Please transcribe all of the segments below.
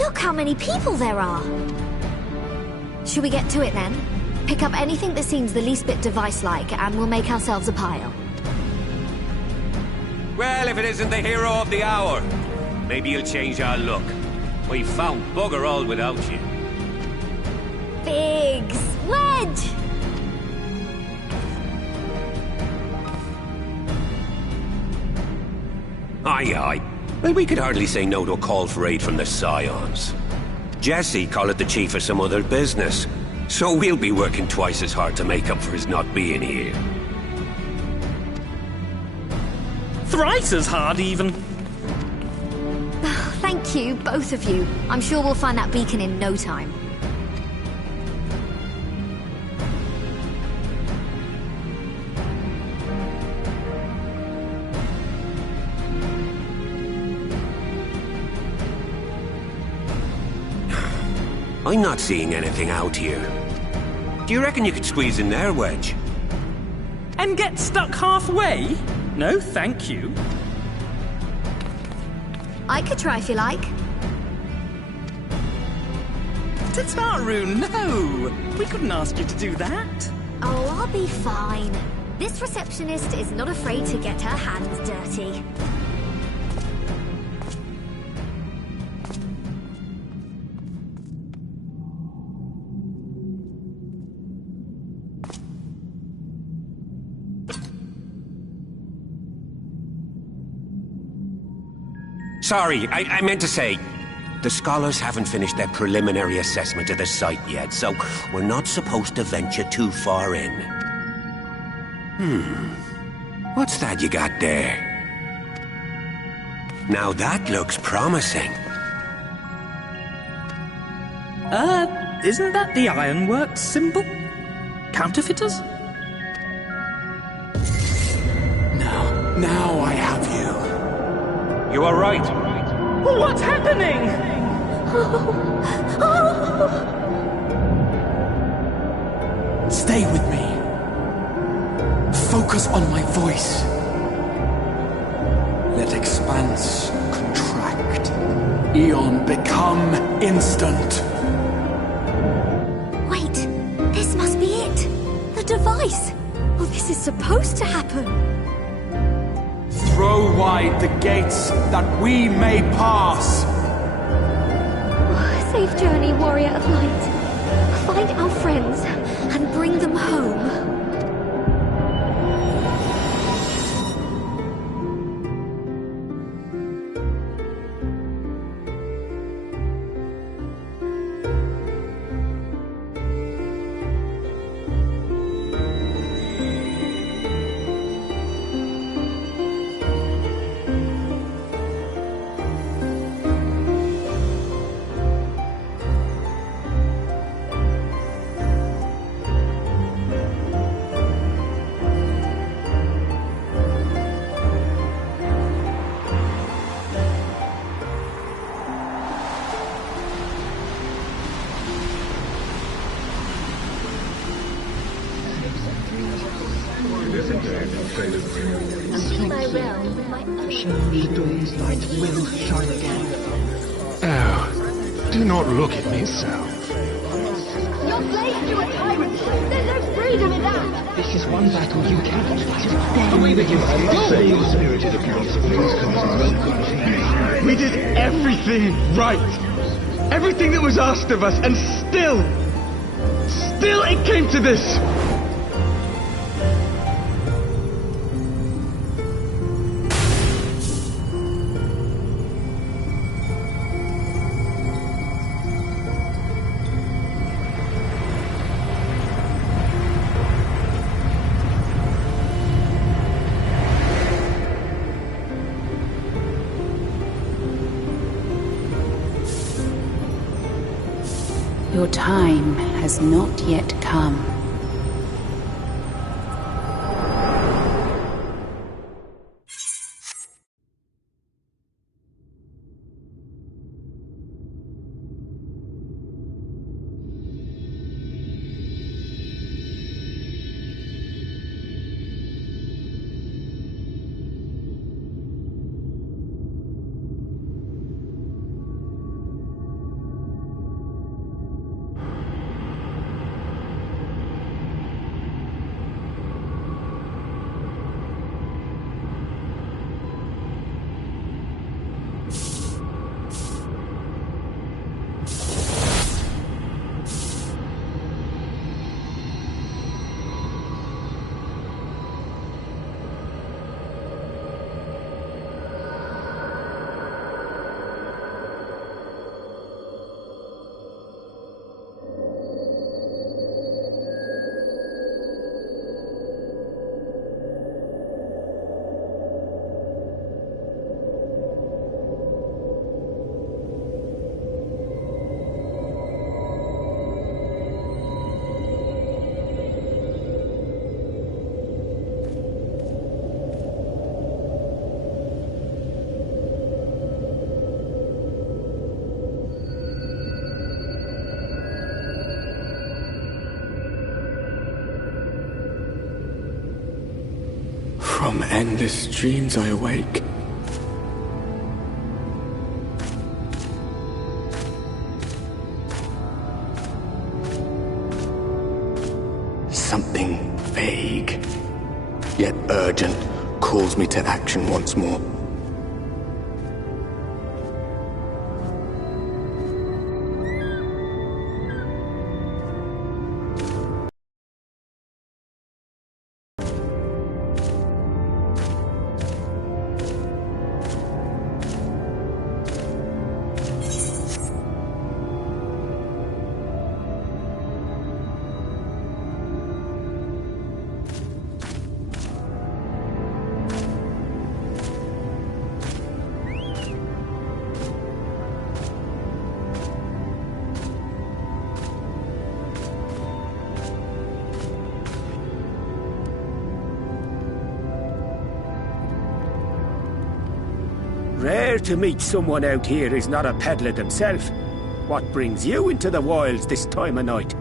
Look how many people there are! Should we get to it then? Pick up anything that seems the least bit device-like, and we'll make ourselves a pile. Well, if it isn't the hero of the hour, maybe you'll change our look. We've found bugger all without you. Biggs! Wedge! Aye, aye. Well, we could hardly say no to a call for aid from the Scions. Jesse called it the chief of some other business, so we'll be working twice as hard to make up for his not being here. Thrice as hard, even. Thank you, both of you. I'm sure we'll find that beacon in no time. I'm not seeing anything out here. Do you reckon you could squeeze in there, Wedge? And get stuck halfway? No, thank you. I could try if you like. Tataru, no! We couldn't ask you to do that. Oh, I'll be fine. This receptionist is not afraid to get her hands dirty. Sorry, I meant to say, the scholars haven't finished their preliminary assessment of the site yet, so we're not supposed to venture too far in. What's that you got there? Now that looks promising. Isn't that the Ironworks symbol? Counterfeiters? Now I have you. You are right. What's happening? Stay with me. Focus on my voice. Let expanse contract. Eon become instant. Wait, this must be it. The device. Oh, this is supposed to happen. Throw wide the gates that we may pass. Safe journey, warrior of light. Find our friends and bring them home. Oh, do not look at me so. You're slaves to a tyrant. There's no freedom in that. This is one battle you cannot fight. Away with you. We did everything right. Everything that was asked of us, and still it came to this. Your time has not yet come. From endless dreams I awake. Something vague, yet urgent, calls me to action once more. Rare to meet someone out here who's not a peddler themselves. What brings you into the wilds this time of night?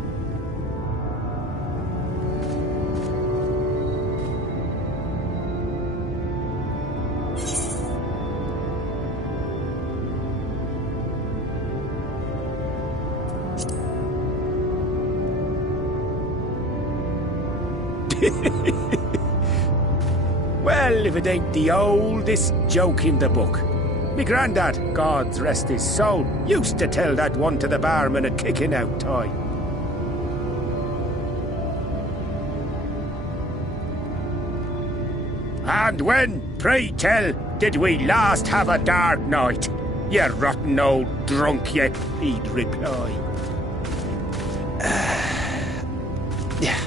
Well, if it ain't the oldest joke in the book. Me grandad, God's rest his soul, used to tell that one to the barman at kicking out time. And when, pray tell, did we last have a dark night? You rotten old drunk, you, he'd reply. Yeah.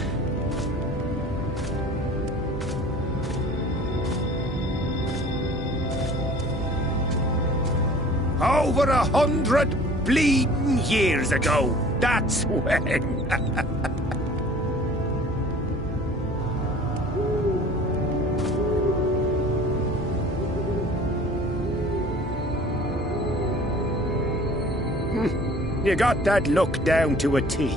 Over 100 bleeding years ago, that's when. You got that look down to a T.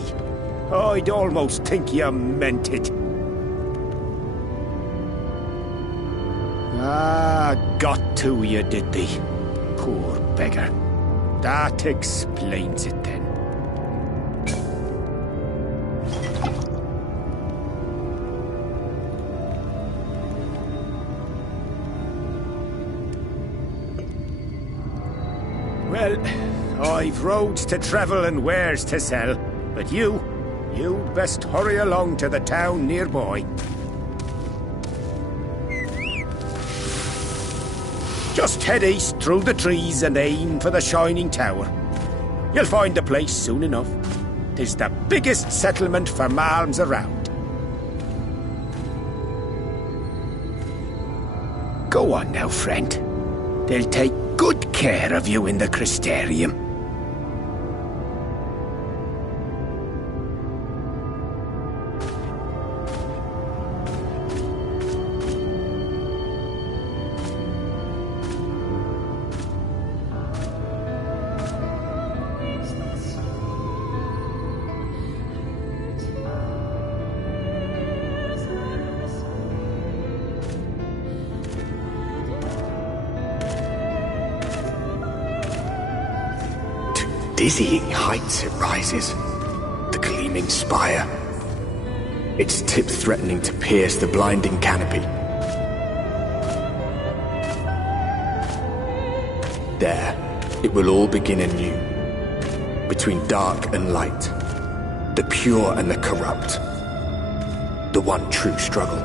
I'd almost think you meant it. Ah, got to you, did they? Poor beggar. That explains it then. Well, I've roads to travel and wares to sell, but you'd best hurry along to the town nearby. Just head east through the trees and aim for the Shining Tower. You'll find the place soon enough. 'Tis the biggest settlement for malms around. Go on now, friend. They'll take good care of you in the Crystarium. Dizzying heights it rises, the gleaming spire, its tip threatening to pierce the blinding canopy. There, it will all begin anew, between dark and light, the pure and the corrupt, the one true struggle.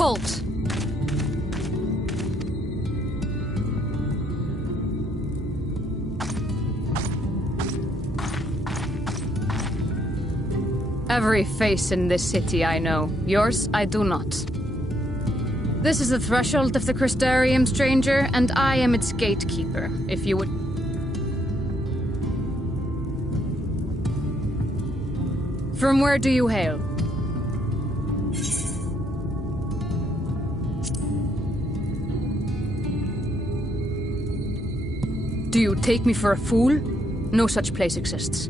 Halt! Every face in this city I know. Yours, I do not. This is the threshold of the Crystarium, stranger, and I am its gatekeeper, if you would... From where do you hail? Do you take me for a fool? No such place exists.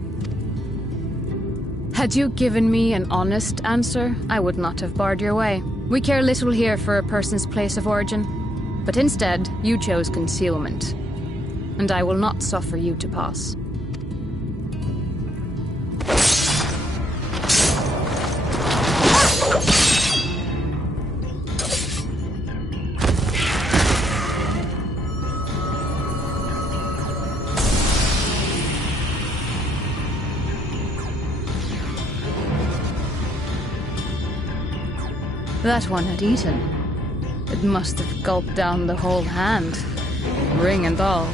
Had you given me an honest answer, I would not have barred your way. We care little here for a person's place of origin. But instead, you chose concealment. And I will not suffer you to pass. That one had eaten. It must have gulped down the whole hand, ring and all.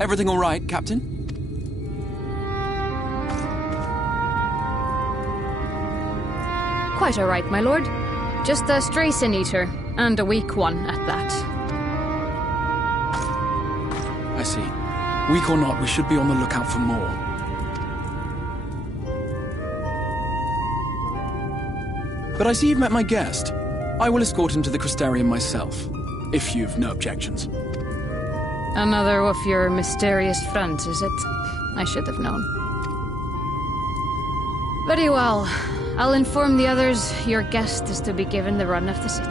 Everything all right, Captain? Quite all right, my lord. Just a stray sin-eater, and a weak one at that. I see. Weak or not, we should be on the lookout for more. But I see you've met my guest. I will escort him to the Crystarium myself, if you've no objections. Another of your mysterious friends, is it? I should have known. Very well. I'll inform the others your guest is to be given the run of the city.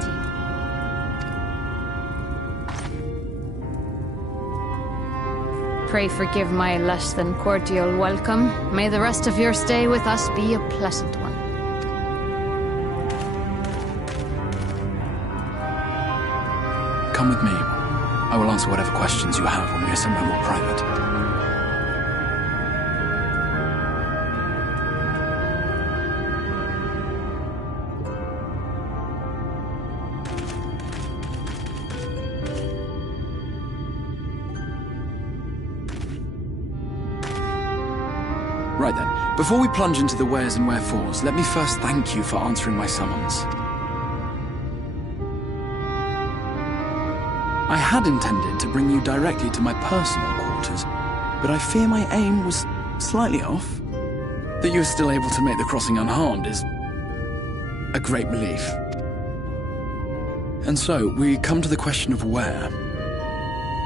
Pray forgive my less than cordial welcome. May the rest of your stay with us be a pleasant one. Come with me. I will answer whatever questions you have when we are somewhere more private. Right then, before we plunge into the wheres and wherefores, let me first thank you for answering my summons. I had intended to bring you directly to my personal quarters, but I fear my aim was slightly off. That you are still able to make the crossing unharmed is a great relief. And so, we come to the question of where.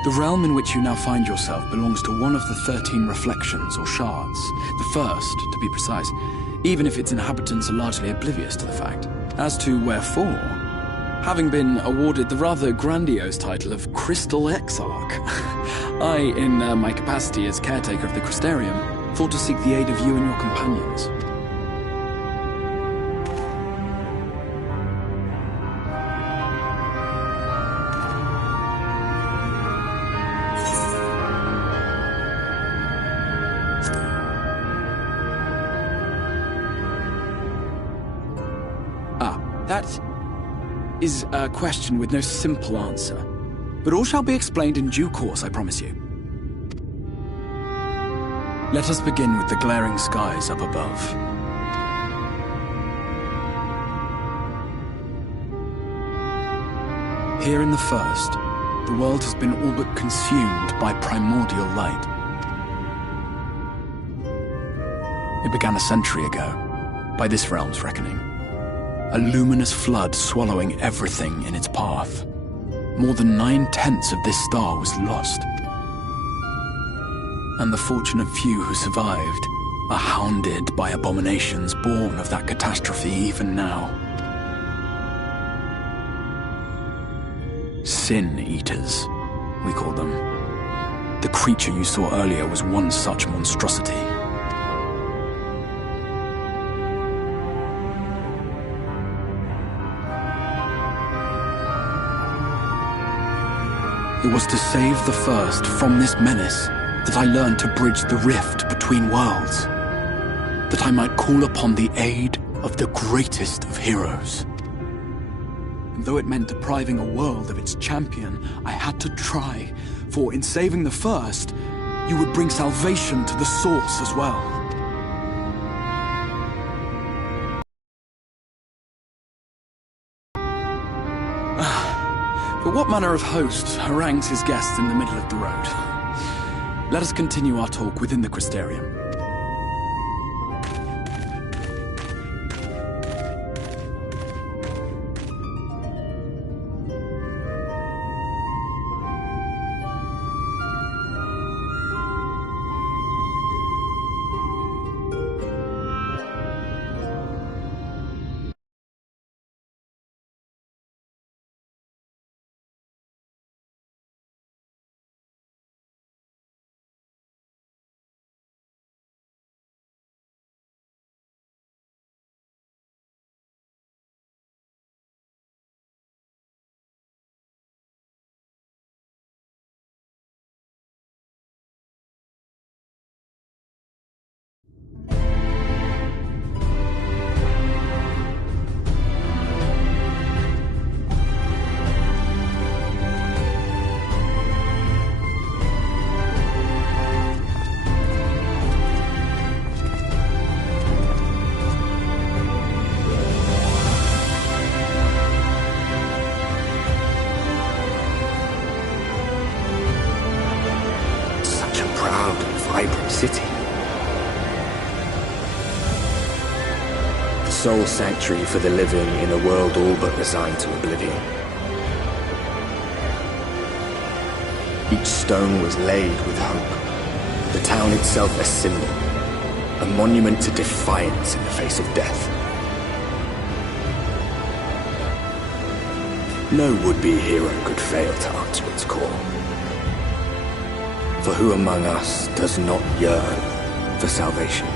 The realm in which you now find yourself belongs to one of the 13 reflections, or shards. The first, to be precise, even if its inhabitants are largely oblivious to the fact. As to wherefore, having been awarded the rather grandiose title of Crystal Exarch, I, in my capacity as caretaker of the Crystarium, thought to seek the aid of you and your companions. That is a question with no simple answer. But all shall be explained in due course, I promise you. Let us begin with the glaring skies up above. Here in the first, the world has been all but consumed by primordial light. It began a century ago, by this realm's reckoning. A luminous flood swallowing everything in its path. More than 9/10 of this star was lost. And the fortunate few who survived are hounded by abominations born of that catastrophe even now. Sin Eaters, we call them. The creature you saw earlier was one such monstrosity. It was to save the First from this menace that I learned to bridge the rift between worlds, that I might call upon the aid of the greatest of heroes. And though it meant depriving a world of its champion, I had to try, for in saving the First, you would bring salvation to the source as well. But what manner of host harangues his guests in the middle of the road? Let us continue our talk within the Crystarium. City. The sole sanctuary for the living in a world all but resigned to oblivion. Each stone was laid with hope. The town itself a symbol, a monument to defiance in the face of death. No would-be hero could fail to answer its call. For who among us does not yearn for salvation?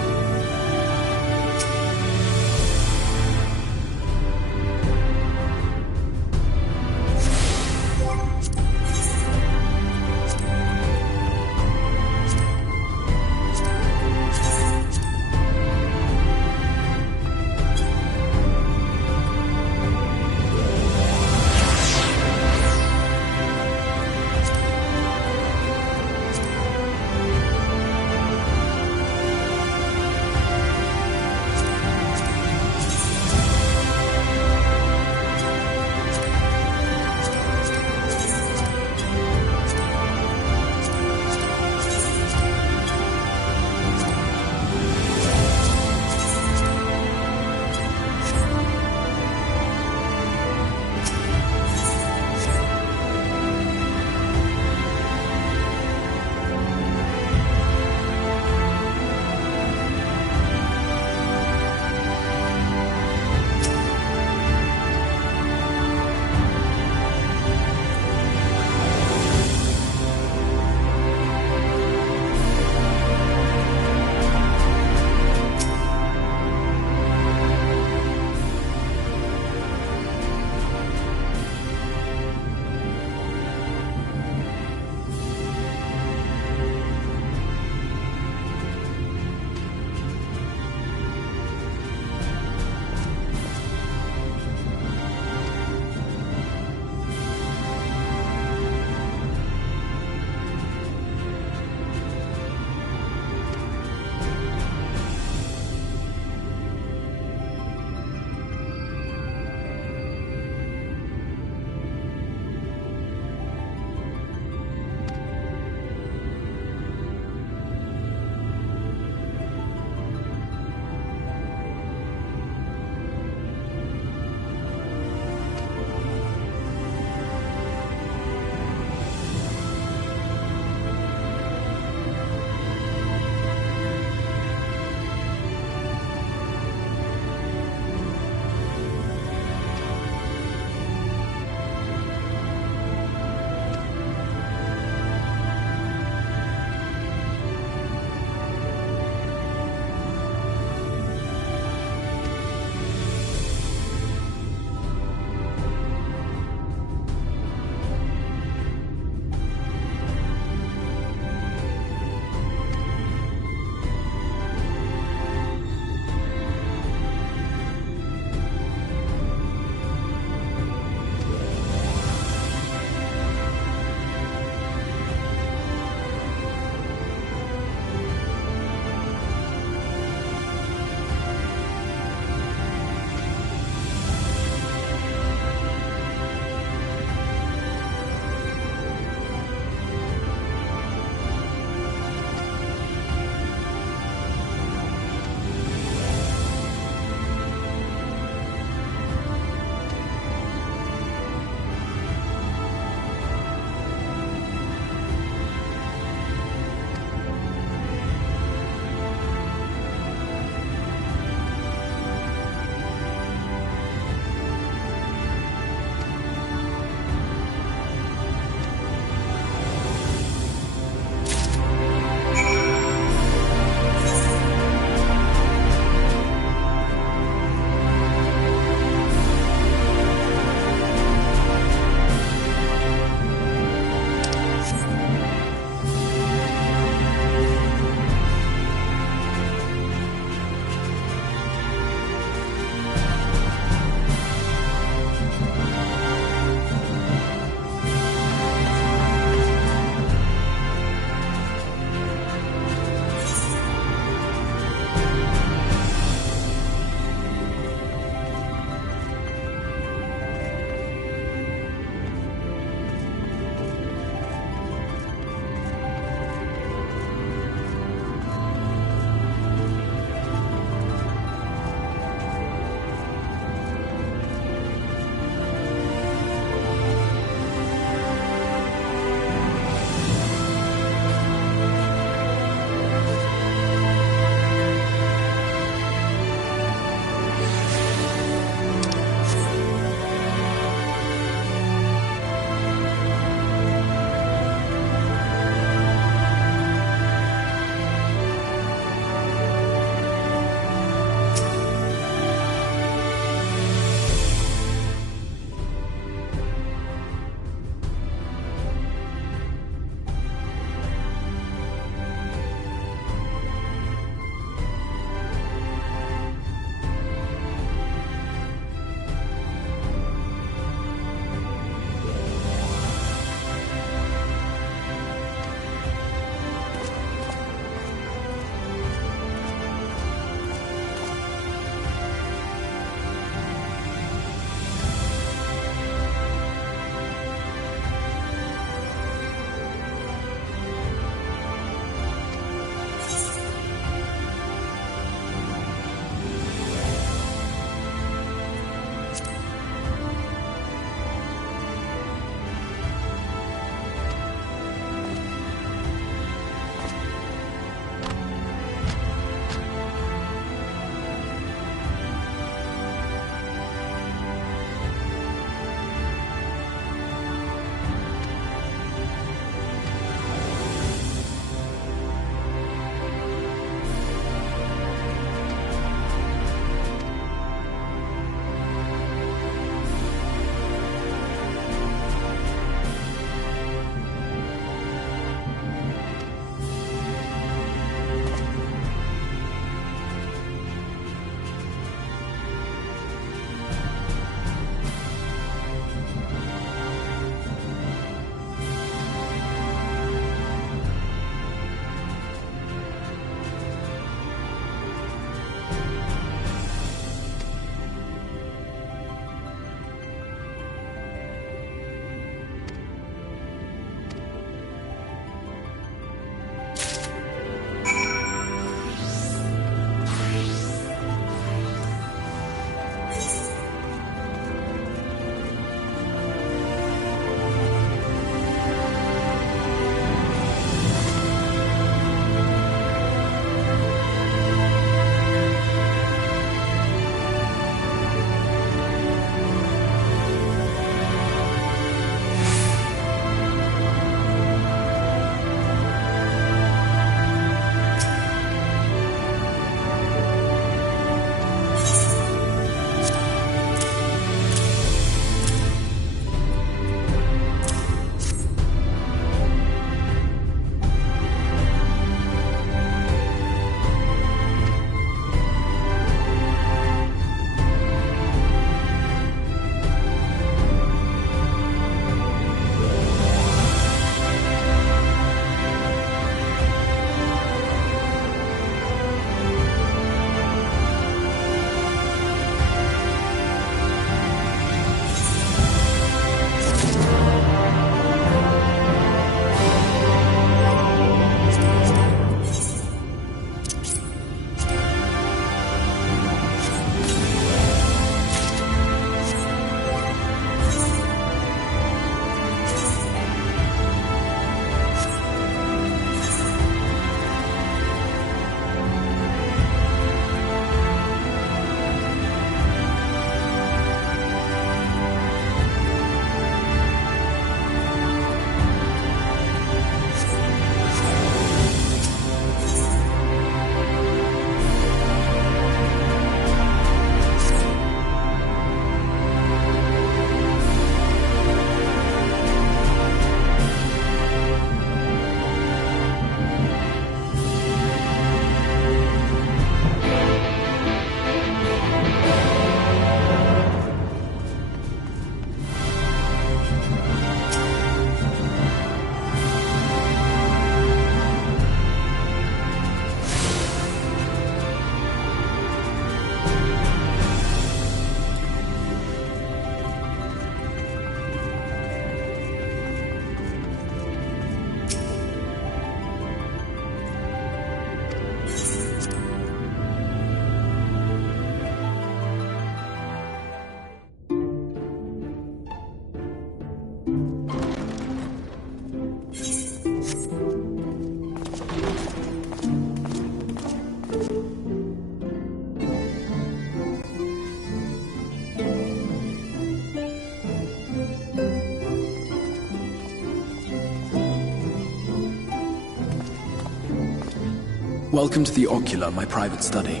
Welcome to the Ocular, my private study.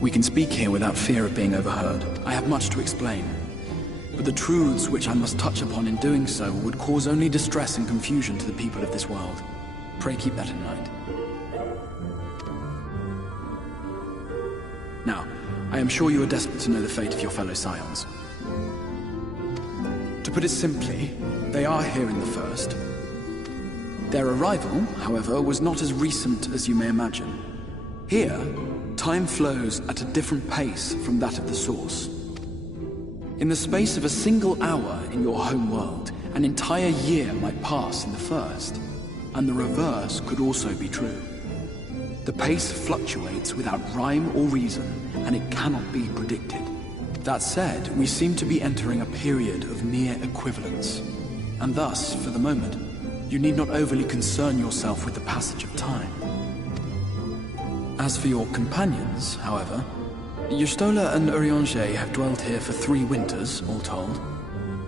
We can speak here without fear of being overheard. I have much to explain, but the truths which I must touch upon in doing so would cause only distress and confusion to the people of this world. Pray keep that in mind. Now, I am sure you are desperate to know the fate of your fellow Scions. To put it simply, they are here in the First. Their arrival, however, was not as recent as you may imagine. Here, time flows at a different pace from that of the Source. In the space of a single hour in your home world, an entire year might pass in the First, and the reverse could also be true. The pace fluctuates without rhyme or reason, and it cannot be predicted. That said, we seem to be entering a period of near equivalence, and thus, for the moment, you need not overly concern yourself with the passage of time. As for your companions, however, Y'shtola and Urianger have dwelled here for 3 winters, all told,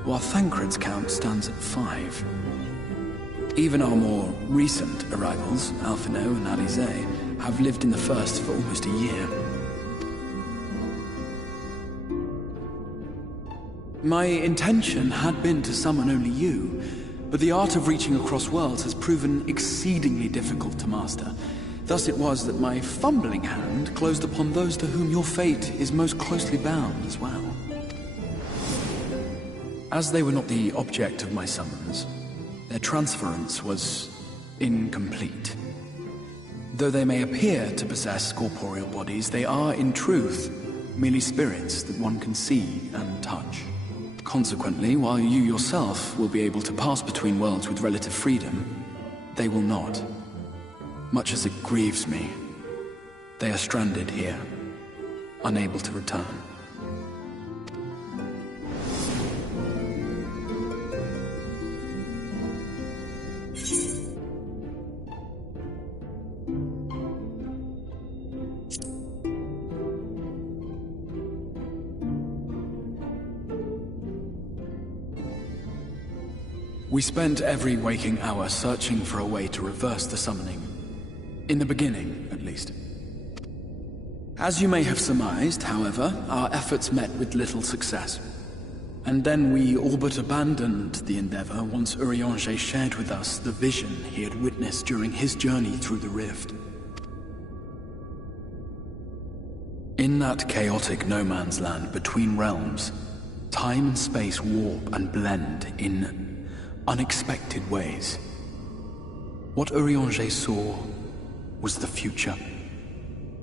while Thancred's count stands at 5. Even our more recent arrivals, Alphino and Alize, have lived in the First for almost a year. My intention had been to summon only you, but the art of reaching across worlds has proven exceedingly difficult to master. Thus it was that my fumbling hand closed upon those to whom your fate is most closely bound as well. As they were not the object of my summons, their transference was incomplete. Though they may appear to possess corporeal bodies, they are, in truth, merely spirits that one can see and touch. Consequently, while you yourself will be able to pass between worlds with relative freedom, they will not. Much as it grieves me, they are stranded here, unable to return. We spent every waking hour searching for a way to reverse the summoning. In the beginning, at least. As you may have surmised, however, our efforts met with little success. And then we all but abandoned the endeavor once Urianger shared with us the vision he had witnessed during his journey through the rift. In that chaotic no-man's land between realms, time and space warp and blend in unexpected ways. What Urianger saw was the future.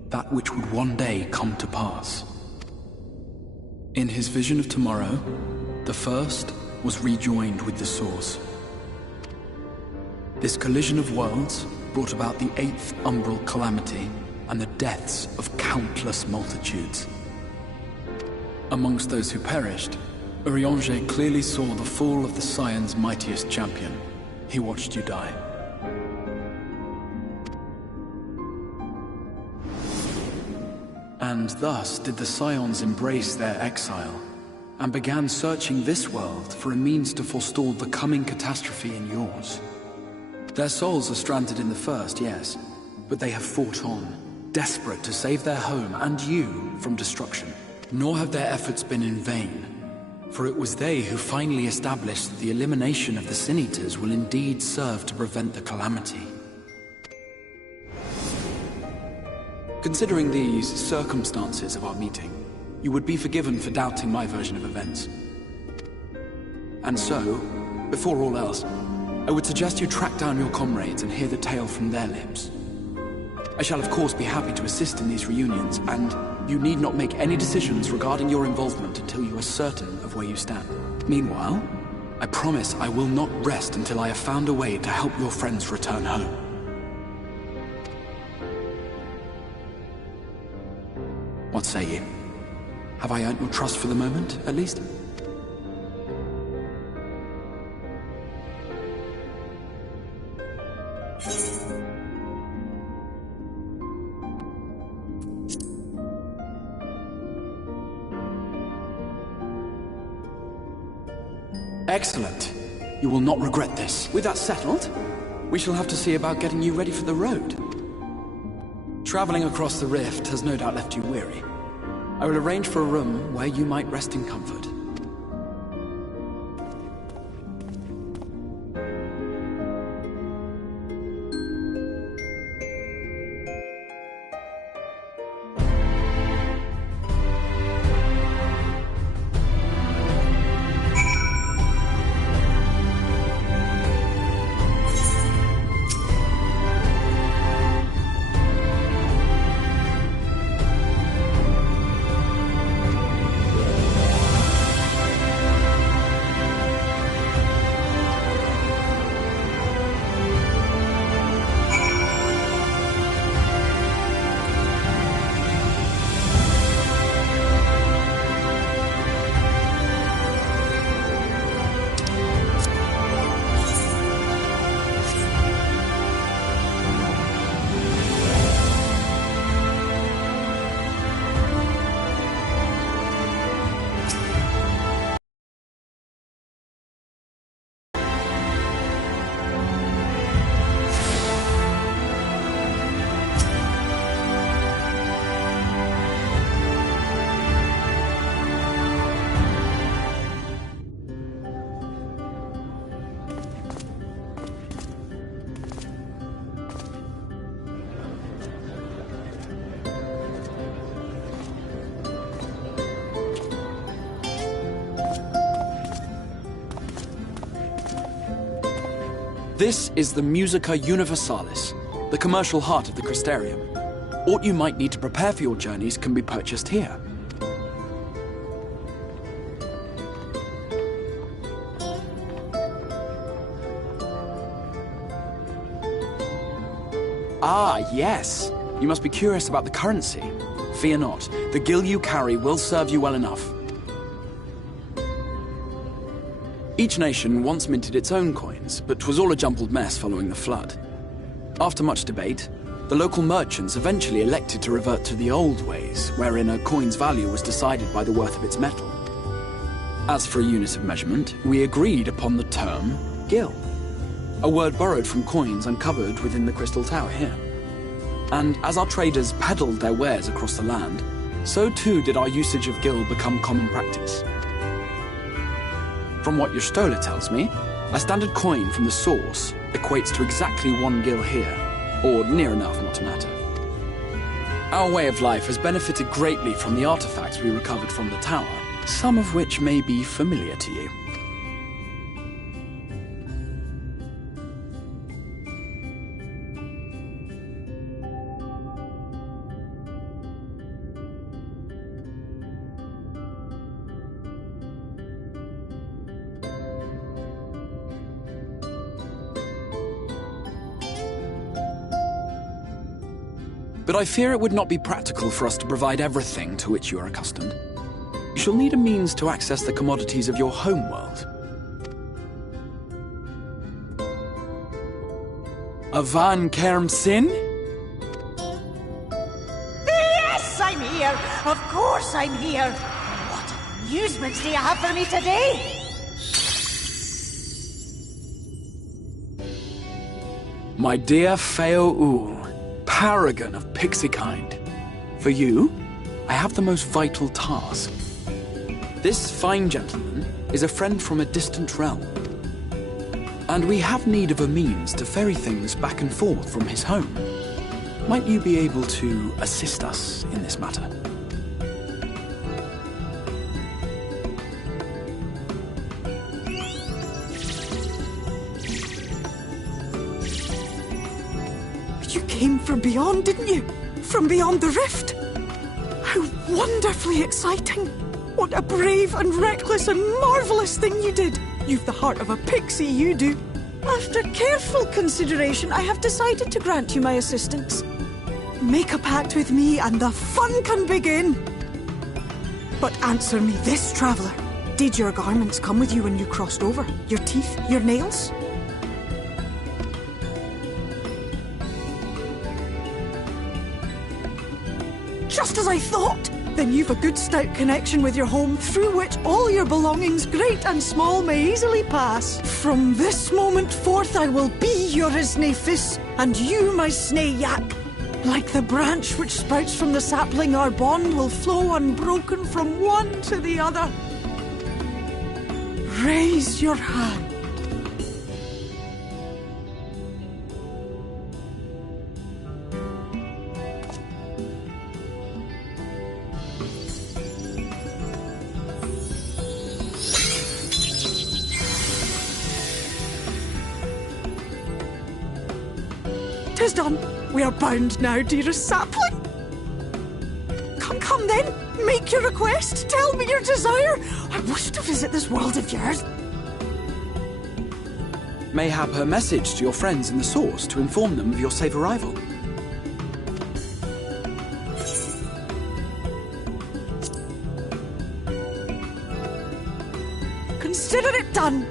That which would one day come to pass. In his vision of tomorrow, the First was rejoined with the Source. This collision of worlds brought about the 8th umbral calamity and the deaths of countless multitudes. Amongst those who perished, Urianger clearly saw the fall of the Scion's mightiest champion. He watched you die. And thus did the Scions embrace their exile, and began searching this world for a means to forestall the coming catastrophe in yours. Their souls are stranded in the First, yes, but they have fought on, desperate to save their home and you from destruction. Nor have their efforts been in vain, for it was they who finally established that the elimination of the Sin Eaters will indeed serve to prevent the calamity. Considering these circumstances of our meeting, you would be forgiven for doubting my version of events. And so, before all else, I would suggest you track down your comrades and hear the tale from their lips. I shall of course be happy to assist in these reunions, and you need not make any decisions regarding your involvement until you are certain of where you stand. Meanwhile, I promise I will not rest until I have found a way to help your friends return home. What say you? Have I earned your trust for the moment, at least? Excellent. You will not regret this. With that settled, we shall have to see about getting you ready for the road. Traveling across the rift has no doubt left you weary. I will arrange for a room where you might rest in comfort. This is the Musica Universalis, the commercial heart of the Crystarium. What you might need to prepare for your journeys can be purchased here. Ah, yes. You must be curious about the currency. Fear not. The gil you carry will serve you well enough. Each nation once minted its own coins, but 'twas all a jumbled mess following the flood. After much debate, the local merchants eventually elected to revert to the old ways, wherein a coin's value was decided by the worth of its metal. As for a unit of measurement, we agreed upon the term gil, a word borrowed from coins uncovered within the Crystal Tower here. And as our traders peddled their wares across the land, so too did our usage of gil become common practice. From what your stola tells me, a standard coin from the source equates to exactly 1 gil here, or near enough not to matter. Our way of life has benefited greatly from the artifacts we recovered from the tower, some of which may be familiar to you. But I fear it would not be practical for us to provide everything to which you are accustomed. You shall need a means to access the commodities of your homeworld. Avan Kerm Sin? Yes, I'm here! Of course I'm here! What amusements do you have for me today? My dear Feo paragon of pixie kind. For you, I have the most vital task. This fine gentleman is a friend from a distant realm, and we have need of a means to ferry things back and forth from his home. Might you be able to assist us in this matter? You came from beyond, didn't you? From beyond the rift? How wonderfully exciting! What a brave and reckless and marvellous thing you did! You've the heart of a pixie, you do. After careful consideration, I have decided to grant you my assistance. Make a pact with me and the fun can begin. But answer me this, traveller. Did your garments come with you when you crossed over? Your teeth? Your nails? Just as I thought! Then you've a good stout connection with your home through which all your belongings, great and small, may easily pass. From this moment forth I will be your Ffxiv, and you my Snay Yak. Like the branch which sprouts from the sapling, our bond will flow unbroken from one to the other. Raise your hand. Tis done. We are bound now, dearest sapling. Come then. Make your request. Tell me your desire. I wish to visit this world of yours. Mayhap her message to your friends in the Source to inform them of your safe arrival. Consider it done.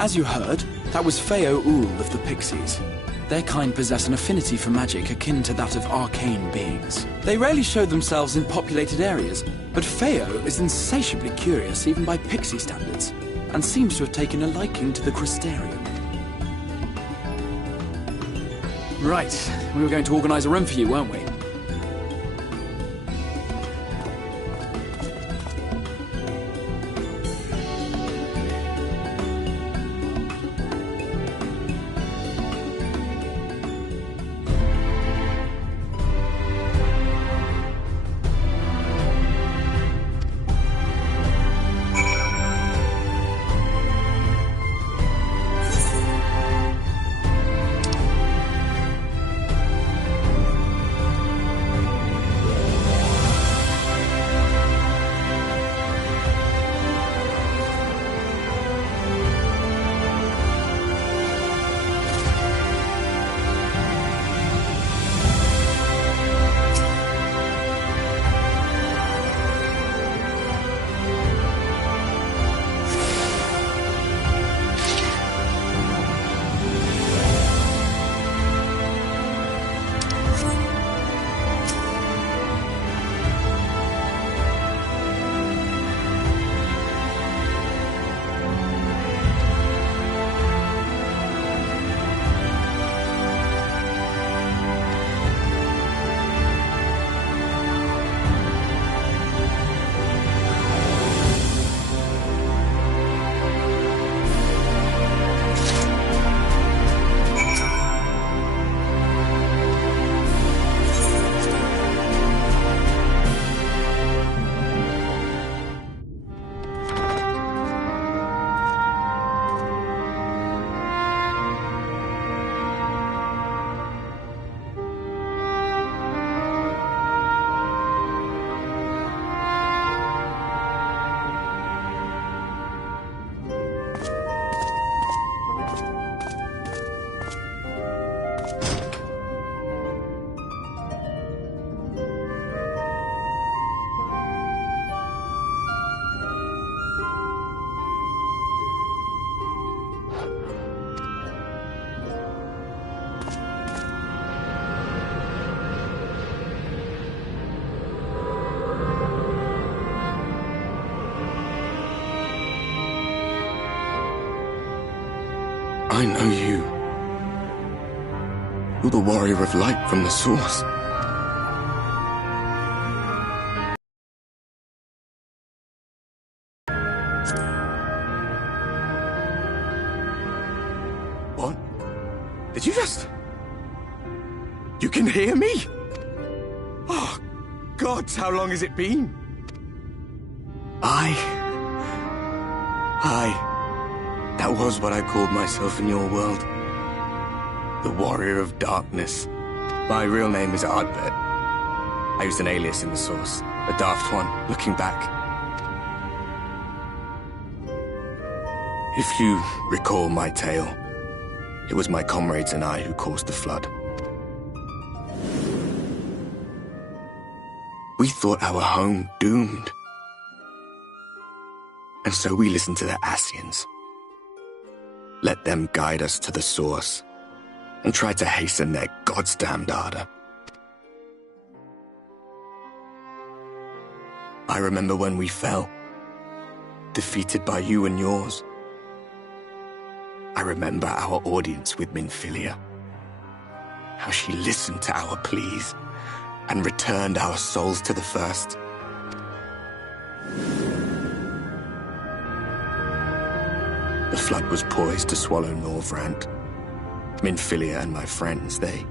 As you heard, that was Feo Ul of the Pixies. Their kind possess an affinity for magic akin to that of arcane beings. They rarely show themselves in populated areas, but Feo is insatiably curious even by Pixie standards, and seems to have taken a liking to the Crystarium. Right, we were going to organise a room for you, weren't we? I know you. You're the warrior of light from the Source. What? Did you just... You can hear me? Oh, gods, how long has it been? That was what I called myself in your world. The Warrior of Darkness. My real name is Ardbert. I used an alias in the Source. A daft one, looking back. If you recall my tale, it was my comrades and I who caused the flood. We thought our home doomed. And so we listened to the Ascians. Let them guide us to the Source, and tried to hasten their goddamned ardor. I remember when we fell. defeated by you and yours. I remember our audience with Minfilia. How she listened to our pleas and returned our souls to the First. The flood was poised to swallow Norvrant. Minfilia and my friends, they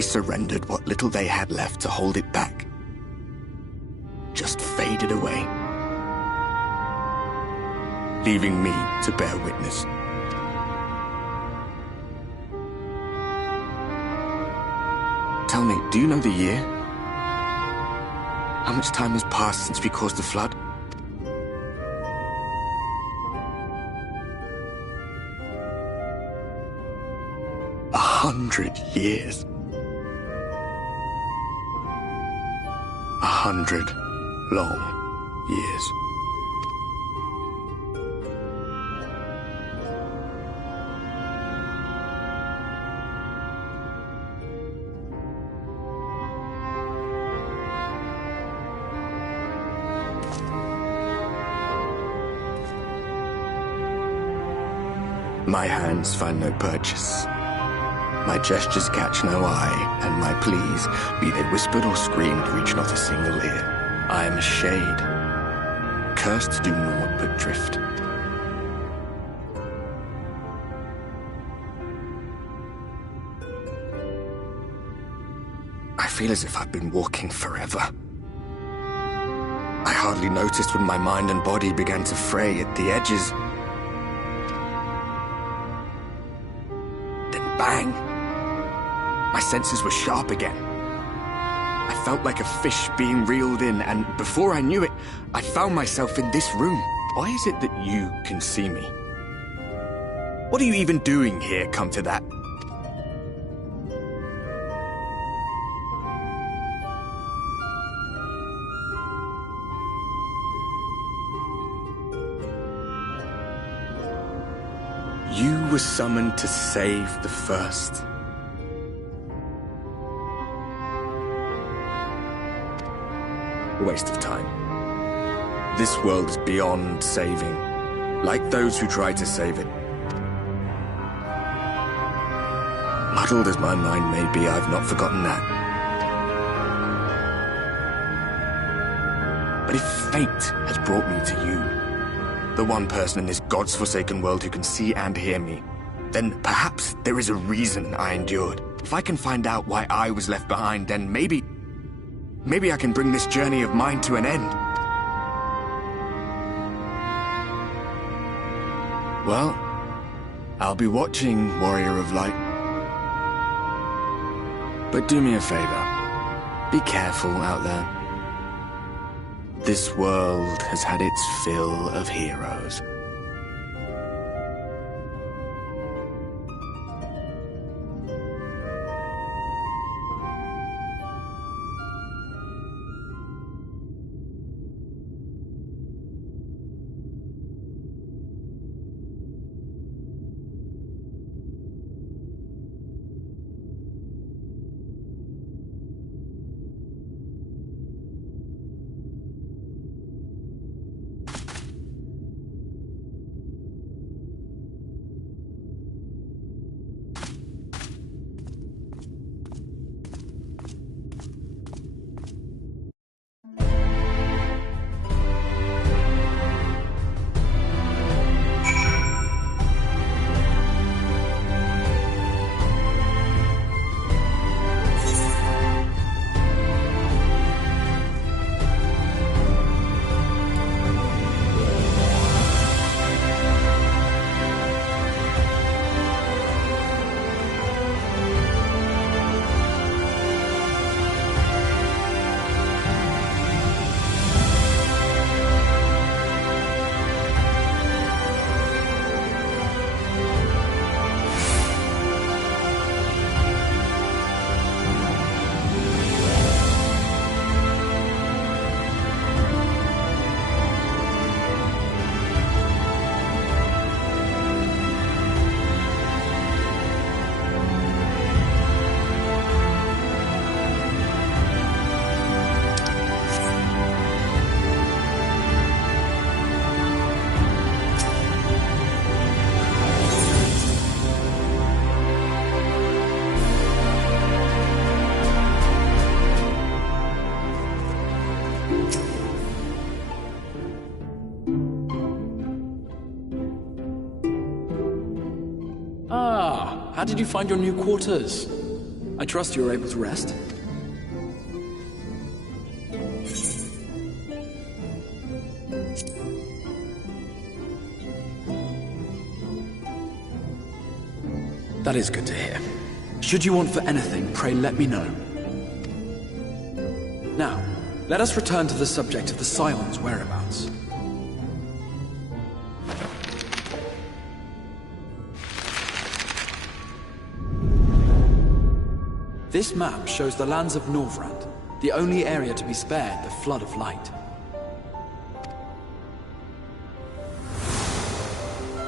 surrendered what little they had left to hold it back. Just faded away, leaving me to bear witness. Tell me, do you know the year? How much time has passed since we caused the flood? 100 years. 100 long years. My hands find no purchase. My gestures catch no eye, and my pleas, be they whispered or screamed, reach not a single ear. I am a shade, cursed to do naught but drift. I feel as if I've been walking forever. I hardly noticed when my mind and body began to fray at the edges. Then bang! My senses were sharp again. I felt like a fish being reeled in, and before I knew it, I found myself in this room. Why is it that you can see me? What are you even doing here, come to that? You were summoned to save the First. A waste of time. This world is beyond saving, like those who try to save it. Muddled as my mind may be, I've not forgotten that. But if fate has brought me to you, the one person in this God's forsaken world who can see and hear me, then perhaps there is a reason I endured. If I can find out why I was left behind, then maybe I can bring this journey of mine to an end. Well, I'll be watching, Warrior of Light. But do me a favor. Be careful out there. This world has had its fill of heroes. How did you find your new quarters? I trust you were able to rest? That is good to hear. Should you want for anything, pray let me know. Now, let us return to the subject of the Scion's whereabouts. This map shows the lands of Norvrand, the only area to be spared the Flood of Light.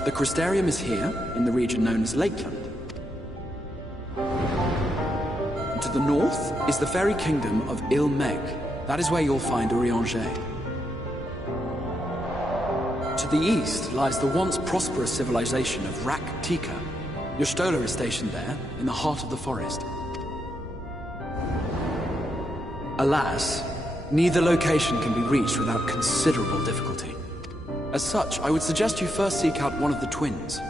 The Crystarium is here, in the region known as Lakeland. To the north is the fairy kingdom of Il-Meg. That is where you'll find Urianger. To the east lies the once prosperous civilization of Rak-Tika. Your Stola is stationed there, in the heart of the forest. Alas, neither location can be reached without considerable difficulty. As such, I would suggest you first seek out one of the twins,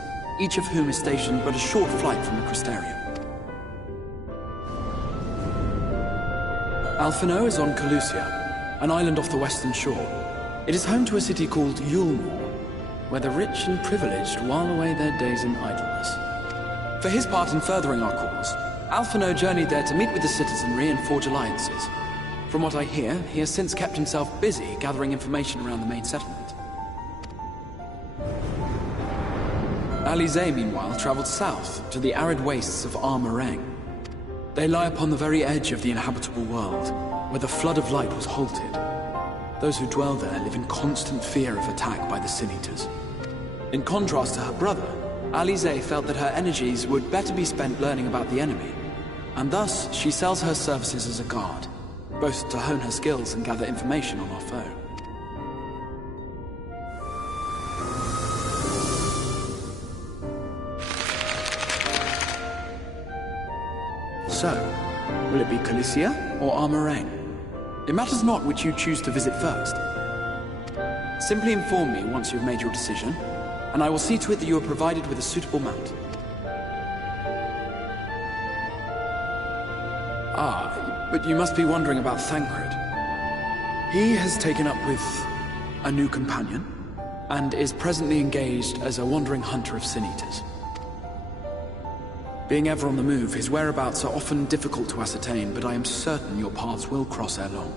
each of whom is stationed but a short flight from the Crystarium. Alphino is on Calusia, an island off the western shore. It is home to a city called Yulmore, where the rich and privileged while away their days in idleness. For his part in furthering our cause, Alphino journeyed there to meet with the citizenry and forge alliances. From what I hear, he has since kept himself busy gathering information around the main settlement. Alize, meanwhile, traveled south to the arid wastes of Armareng. They lie upon the very edge of the inhabitable world, where the Flood of Light was halted. Those who dwell there live in constant fear of attack by the Sin-Eaters. In contrast to her brother, Alize felt that her energies would better be spent learning about the enemy, and thus she sells her services as a guard, both to hone her skills and gather information on our foe. So, will it be Calusia or Armareng? It matters not which you choose to visit first. Simply inform me once you've made your decision, and I will see to it that you are provided with a suitable mount. Ah, but you must be wondering about Thancred. He has taken up with a new companion, and is presently engaged as a wandering hunter of Sin-Eaters. Being ever on the move, his whereabouts are often difficult to ascertain, but I am certain your paths will cross ere long.